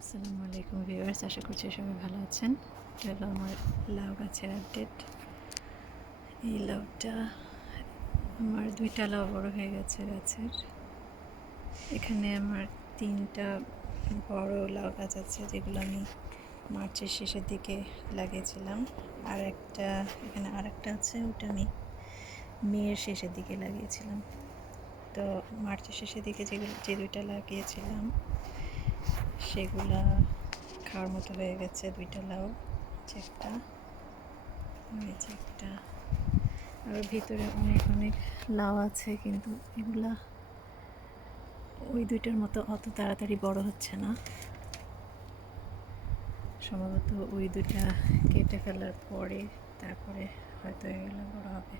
আসসালামু আলাইকুম ভিউয়ার্স, আশা করছি সবাই ভালো আছেন। হলো আমার লাউ গাছের আপডেট এই লাউটা আমার দুইটা লাউ বড় হয়ে গেছে গাছের। এখানে আমার তিনটা বড় লাউ গাছ আছে, যেগুলো আমি মার্চের শেষের দিকে লাগিয়েছিলাম। আর একটা, এখানে আর একটা আছে, ওটা আমি মেয়ের শেষের দিকে লাগিয়েছিলাম। তো মার্চের শেষের দিকে যেগুলো যে দুইটা লাগিয়েছিলাম সেগুলা খাওয়ার মতো হয়ে গেছে, দুইটা লাউ চেকটা আর একটা। আর ভিতরে অনেক অনেক লাউ আছে, কিন্তু এগুলা ওই দুইটার মতো অত তাড়াতাড়ি বড় হচ্ছে না। সম্ভবত ওই দুইটা কেটে ফেলার পরে তারপরে হয়তো এগুলো বড় হবে।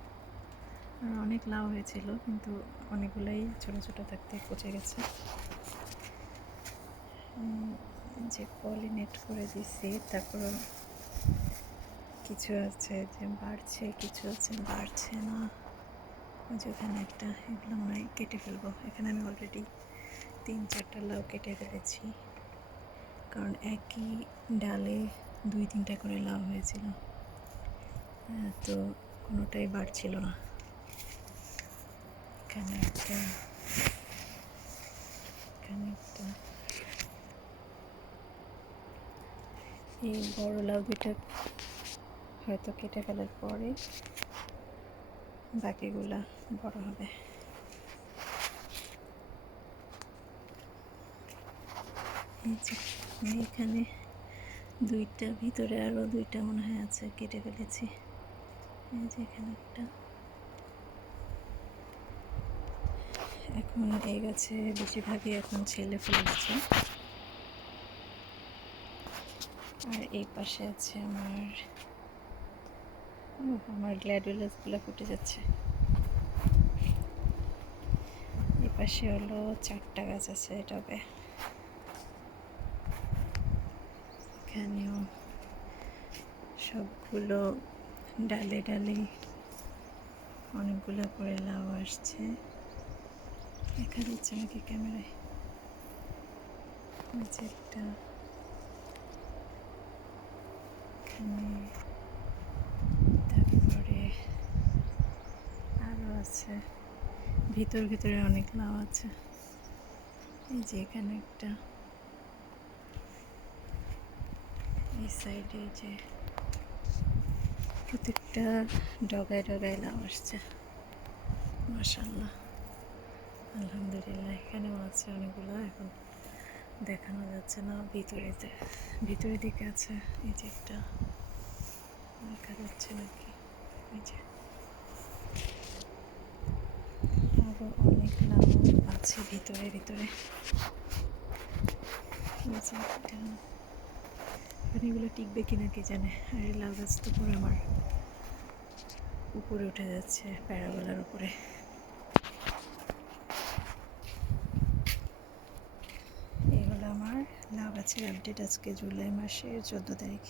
আর অনেক লাউ হয়েছিল, কিন্তু অনেকগুলাই ছোট ছোট থাকতে পচে গেছে। যে পলিনেট করে দিছি তারপর কিছু আছে যে বাড়ছে কিছু আছে বাড়ছে না। ওই যে ওখানে একটা এগুলো মনে হয় কেটে ফেলব। এখানে আমি অলরেডি তিন চারটা লাউ কেটে ফেলেছি। কারণ একই ডালে দুই তিনটা করে লাউ হয়েছিল। আহ, তো কোনোটাই বাড়ছিল না। এখানে একটা এখানে একটা এই বড় লাউ দুটা হয়তো কেটে ফেলার পরে বাকিগুলা বড় হবে। এই যে এখানে দুইটা, ভিতরে আরও দুইটা মনে হয় আছে কেটে ফেলেছি। এখানে একটা। এখন এই গাছে বেশিরভাগই এখন ছেলে ফুলেছে আর এই পাশে আছে আমার আমার গ্ল্যাডুলাসগুলো ফুটে যাচ্ছে। এই পাশে হলো চারটা গাছ আছে টবে এখানেও সবগুলো ডালে ডালে অনেকগুলো করে লাউ আসছে। দেখা যাচ্ছে নাকি ক্যামেরায়। একটা এখানে তারপরে আরও আছে। ভিতর ভিতরে অনেক লাউ আছে। এই যে এখানে একটা। এই সাইডে যে প্রত্যেকটা ডগায় ডগায় লাউ আসছে। মাশাল্লাহ আলহামদুলিল্লাহ, এখানেও আছে অনেকগুলো, এখন দেখানো যাচ্ছে না, ভিতরেতে। ভিতরের দিকে আছে এই যে একটা দেখা যাচ্ছে নাকি? এই যে। আরও অনেক লাউ আছে ভিতরে ভিতরে। এখন এগুলো টিকবে কিনা কে জানে? আর এই লাউ গাছ তো পুরো আমার উপরে উঠে যাচ্ছে প্যারাগোলার উপরে এই হলো আমার লাউ গাছের আপডেট আজকে জুলাই মাসের চোদ্দ তারিখ।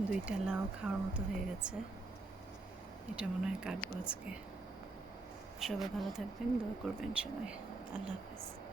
দুইটা লাউ খাওয়ার মতো হয়ে গেছে। এটা মনে হয় কাটবো আজকে। সবাই ভালো থাকবেন, দোয়া করবেন সবাই। আল্লাহ হাফিজ।